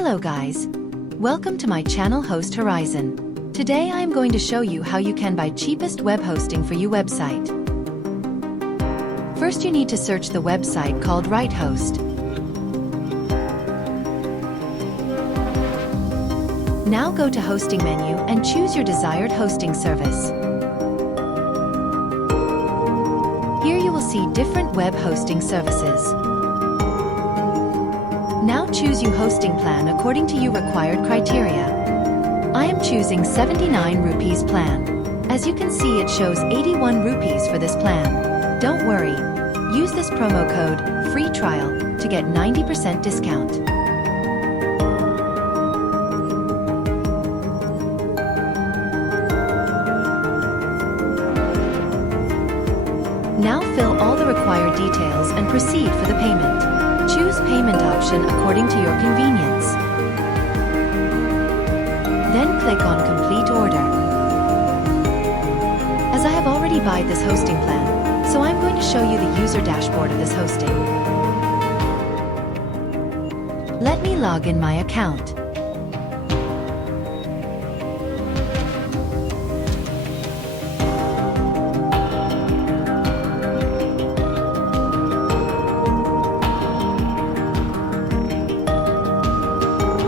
Hello guys! Welcome to my channel host Horizon. Today I am going to show you how you can buy cheapest web hosting for your website. First you need to search the website called Rytehost. Now go to hosting menu and choose your desired hosting service. Here you will see different web hosting services. Now choose your hosting plan according to your required criteria. I am choosing 79 rupees plan. As you can see, it shows 81 rupees for this plan. Don't worry. Use this promo code free trial to get 90% discount. Now fill all the required details and proceed for the payment. Choose payment option according to your convenience. Then click on complete order. As I have already bought this hosting plan, so I'm going to show you the user dashboard of this hosting. Let me log in my account.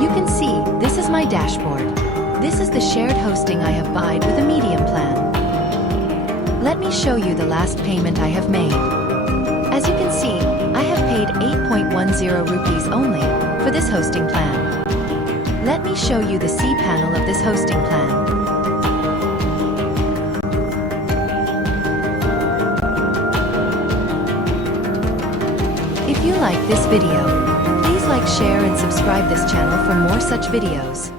You can see, this is my dashboard. This is the shared hosting I have bought with a medium plan. Let me show you the last payment I have made. As you can see, I have paid 8.10 rupees only for this hosting plan. Let me show you the C panel of this hosting plan. If you like this video, please like, share and subscribe this channel for more such videos.